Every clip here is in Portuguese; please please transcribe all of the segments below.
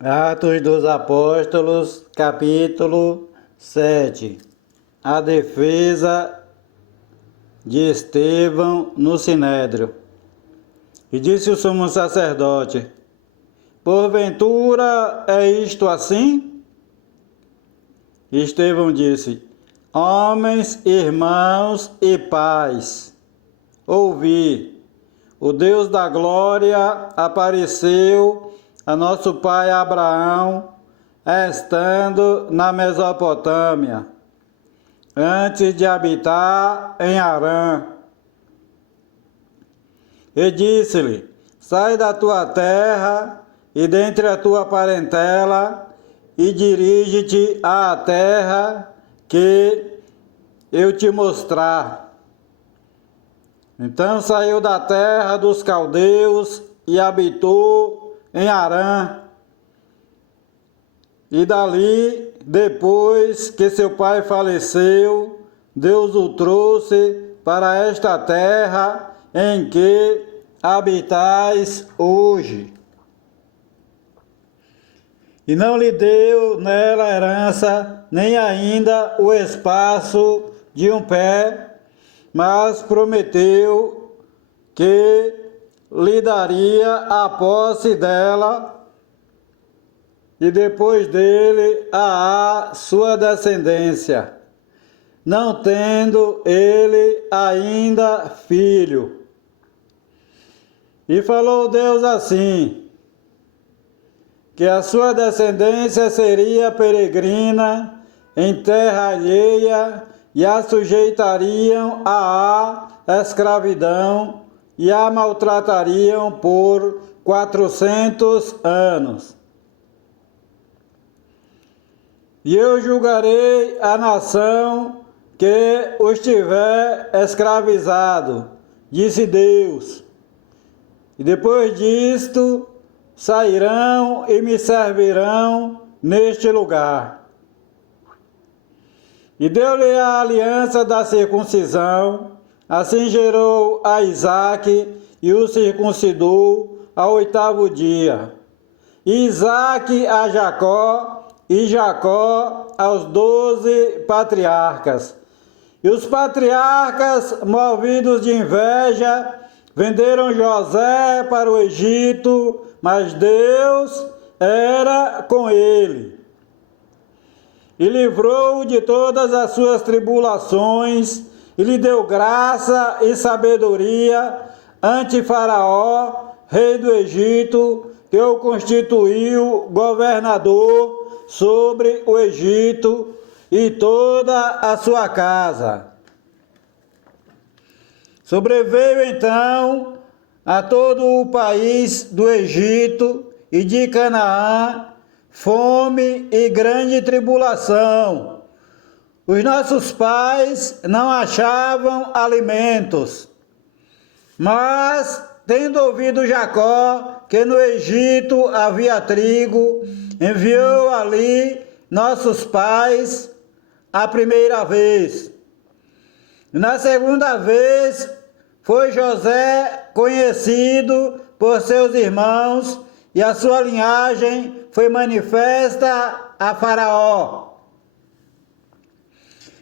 Atos dos Apóstolos, capítulo 7. A defesa de Estevão no Sinédrio. E disse o sumo sacerdote: porventura é isto assim? E Estevão disse: homens, irmãos e pais, ouvi, o Deus da glória apareceu a nosso pai Abraão, estando na Mesopotâmia, antes de habitar em Harã. E disse-lhe: sai da tua terra e dentre a tua parentela, e dirige-te à terra que eu te mostrar. Então saiu da terra dos caldeus e habitou em Harã. E dali, depois que seu pai faleceu, Deus o trouxe para esta terra em que habitais hoje. E não lhe deu nela herança, nem ainda o espaço de um pé, mas prometeu que lhe daria a posse dela, e depois dele a sua descendência, não tendo ele ainda filho. E falou Deus assim, que a sua descendência seria peregrina em terra alheia, e a sujeitariam à escravidão, e a maltratariam por 400 anos. E eu julgarei a nação que os tiver escravizado, disse Deus. E depois disto sairão e me servirão neste lugar. E deu-lhe a aliança da circuncisão. Assim gerou a Isaque e o circuncidou ao 8º dia. E Isaque a Jacó, e Jacó aos 12 patriarcas. E os patriarcas, movidos de inveja, venderam José para o Egito, mas Deus era com ele. E livrou-o de todas as suas tribulações, e lhe deu graça e sabedoria ante Faraó, rei do Egito, que o constituiu governador sobre o Egito e toda a sua casa. Sobreveio então a todo o país do Egito e de Canaã fome e grande tribulação. Os nossos pais não achavam alimentos, mas, tendo ouvido Jacó que no Egito havia trigo, enviou ali nossos pais a primeira vez. Na segunda vez foi José conhecido por seus irmãos, e a sua linhagem foi manifesta a Faraó.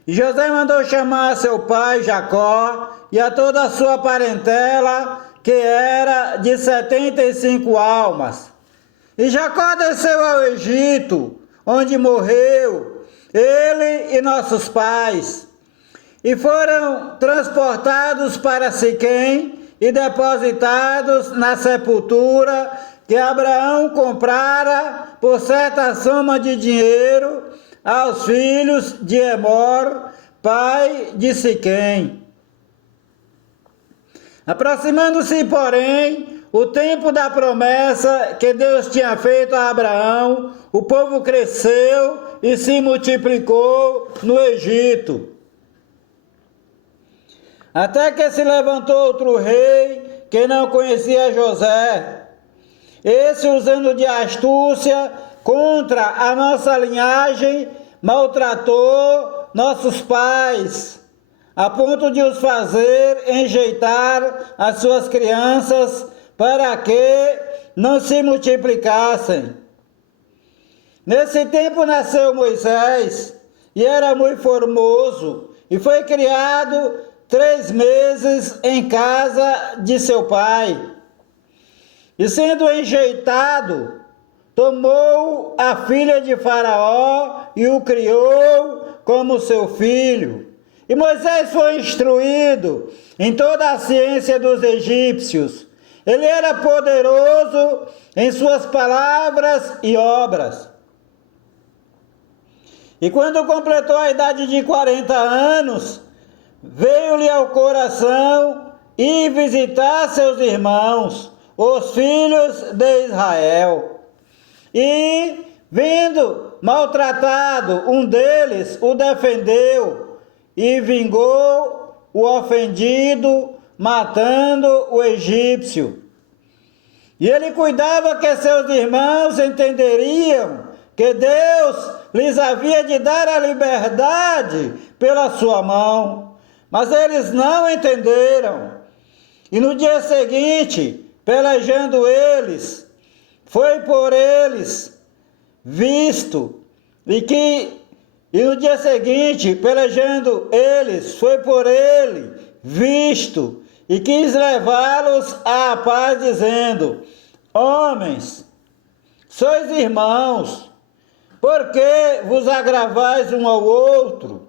E José mandou chamar seu pai Jacó e a toda a sua parentela, que era de 75 almas. E Jacó desceu ao Egito, onde morreu, ele e nossos pais, e foram transportados para Siquém e depositados na sepultura que Abraão comprara por certa soma de dinheiro aos filhos de Emor, pai de Siquém. Aproximando-se, porém, o tempo da promessa que Deus tinha feito a Abraão, o povo cresceu e se multiplicou no Egito. Até que se levantou outro rei que não conhecia José. Esse, usando de astúcia contra a nossa linhagem, maltratou nossos pais, a ponto de os fazer enjeitar as suas crianças para que não se multiplicassem. Nesse tempo nasceu Moisés, e era muito formoso, e foi criado 3 meses em casa de seu pai. E sendo enjeitado, tomou a filha de Faraó e o criou como seu filho. E Moisés foi instruído em toda a ciência dos egípcios. Ele era poderoso em suas palavras e obras. E quando completou a idade de 40 anos, veio-lhe ao coração ir visitar seus irmãos, os filhos de Israel. E, vendo maltratado um deles, o defendeu e vingou o ofendido, matando o egípcio. E ele cuidava que seus irmãos entenderiam que Deus lhes havia de dar a liberdade pela sua mão, mas eles não entenderam. E no dia seguinte, pelejando eles, foi por eles visto, e no dia seguinte, pelejando eles, foi por ele visto, e quis levá-los à paz, dizendo: homens, sois irmãos, por que vos agravais um ao outro?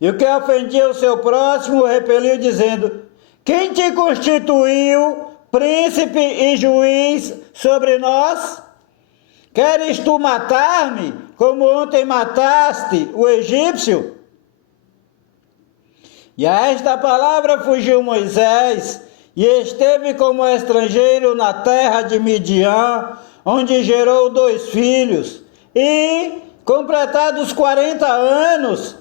E o que ofendia o seu próximo repeliu, dizendo: quem te constituiu príncipe e juiz sobre nós? Queres tu matar-me, como ontem mataste o egípcio? E a esta palavra fugiu Moisés, e esteve como estrangeiro na terra de Midian, onde gerou 2 filhos. E, completados 40 anos,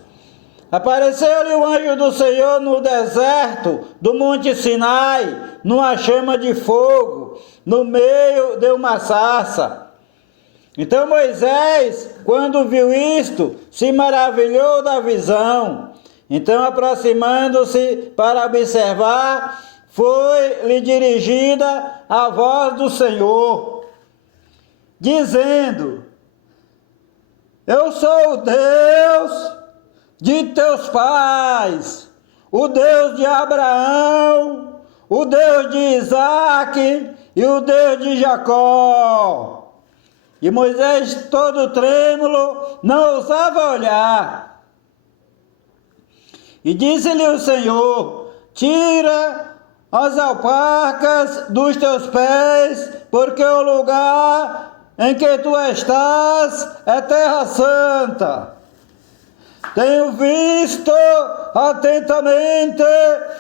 apareceu-lhe o anjo do Senhor no deserto do monte Sinai, numa chama de fogo, no meio de uma sarça. Então Moisés, quando viu isto, se maravilhou da visão. Então, aproximando-se para observar, foi-lhe dirigida a voz do Senhor, dizendo: eu sou o Deus de teus pais, o Deus de Abraão, o Deus de Isaque e o Deus de Jacó. E Moisés, todo trêmulo, não ousava olhar. E disse-lhe o Senhor: tira as alparcas dos teus pés, porque o lugar em que tu estás é terra santa. Tenho visto atentamente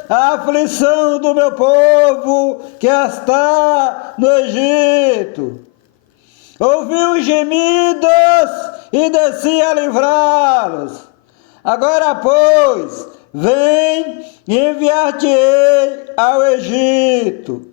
a aflição do meu povo que está no Egito. Ouvi os gemidos e desci a livrá-los. Agora, pois, vem e enviar-te-ei ao Egito.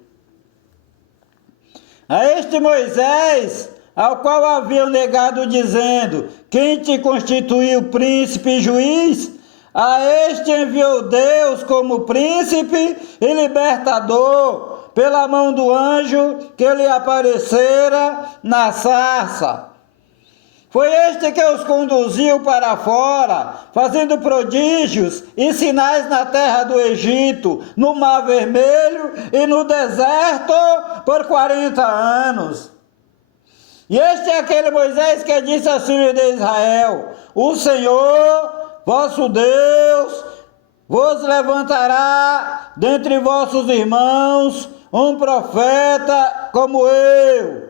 A este Moisés, ao qual haviam negado, dizendo: quem te constituiu príncipe e juiz? A este enviou Deus como príncipe e libertador, pela mão do anjo que lhe aparecera na sarça. Foi este que os conduziu para fora, fazendo prodígios e sinais na terra do Egito, no Mar Vermelho e no deserto por 40 anos. E este é aquele Moisés que disse aos filhos de Israel: o Senhor, vosso Deus, vos levantará dentre vossos irmãos um profeta como eu.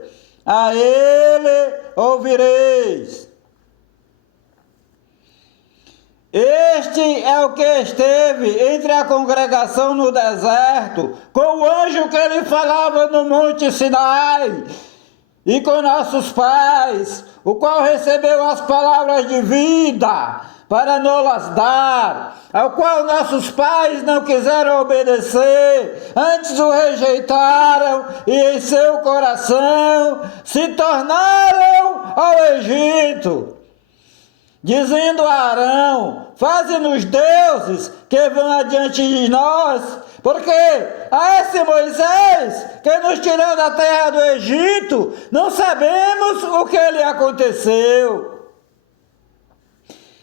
A ele ouvireis. Este é o que esteve entre a congregação no deserto, com o anjo que lhe falava no monte Sinai, e com nossos pais, o qual recebeu as palavras de vida para nos-las dar, ao qual nossos pais não quiseram obedecer, antes o rejeitaram e em seu coração se tornaram ao Egito, dizendo a Arão: faze-nos deuses que vão adiante de nós, Porque a esse Moisés, que nos tirou da terra do Egito, não sabemos o que lhe aconteceu.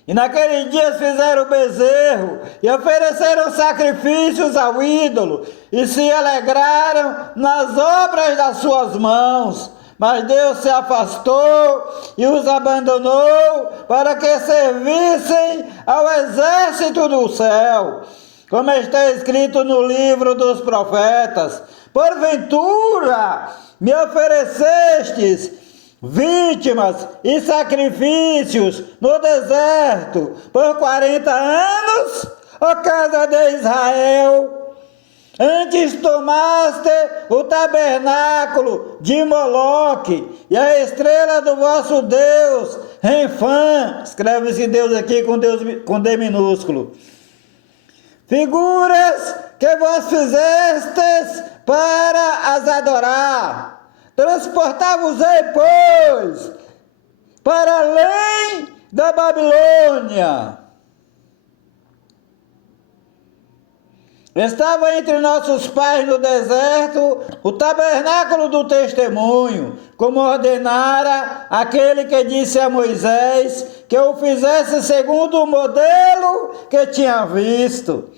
E naqueles dias fizeram bezerro e ofereceram sacrifícios ao ídolo e se alegraram nas obras das suas mãos. Mas Deus se afastou e os abandonou para que servissem ao exército do céu. Como está escrito no livro dos profetas: porventura me oferecestes vítimas e sacrifícios no deserto por 40 anos, ó casa de Israel? Antes tomaste o tabernáculo de Moloque e a estrela do vosso Deus, Renfã. Escreve-se Deus aqui com D minúsculo. Figuras que vos fizestes para as adorar. Transportava-os-ei, pois, para além da Babilônia. Estava entre nossos pais no deserto o tabernáculo do testemunho, como ordenara aquele que disse a Moisés que o fizesse segundo o modelo que tinha visto,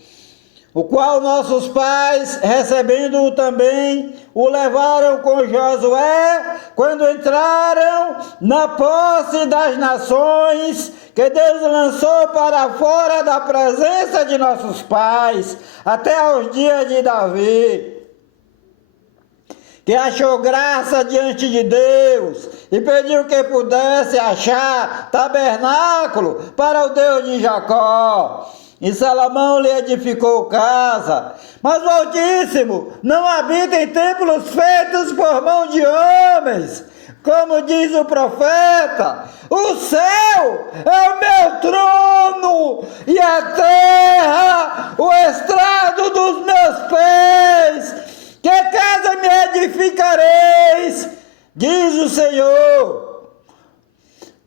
o qual nossos pais, recebendo-o também, o levaram com Josué, quando entraram na posse das nações, que Deus lançou para fora da presença de nossos pais, até aos dias de Davi, que achou graça diante de Deus, e pediu que pudesse achar tabernáculo para o Deus de Jacó. E Salomão lhe edificou casa. Mas o Altíssimo não habita em templos feitos por mão de homens, como diz o profeta: o céu é o meu trono e a terra o estrado dos meus pés. Que casa me edificareis, diz o Senhor?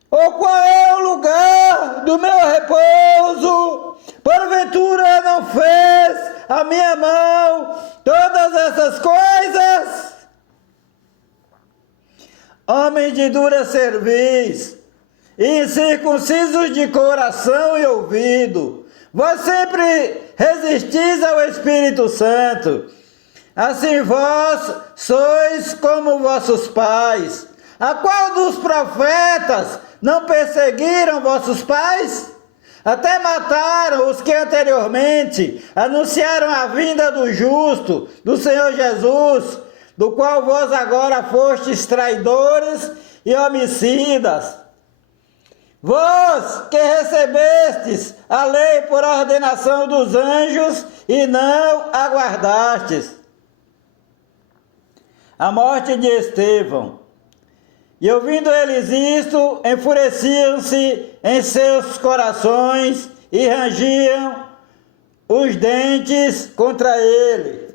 Ou qual é o lugar do meu repouso? Porventura não fez a minha mão todas essas coisas? Homens de dura cerviz, incircuncisos de coração e ouvido, vós sempre resistis ao Espírito Santo. Assim vós sois como vossos pais. A qual dos profetas não perseguiram vossos pais? Até mataram os que anteriormente anunciaram a vinda do justo, do Senhor Jesus, do qual vós agora fostes traidores e homicidas. Vós que recebestes a lei por ordenação dos anjos e não aguardastes a morte de Estevão. E ouvindo eles isto, enfureciam-se em seus corações e rangiam os dentes contra ele.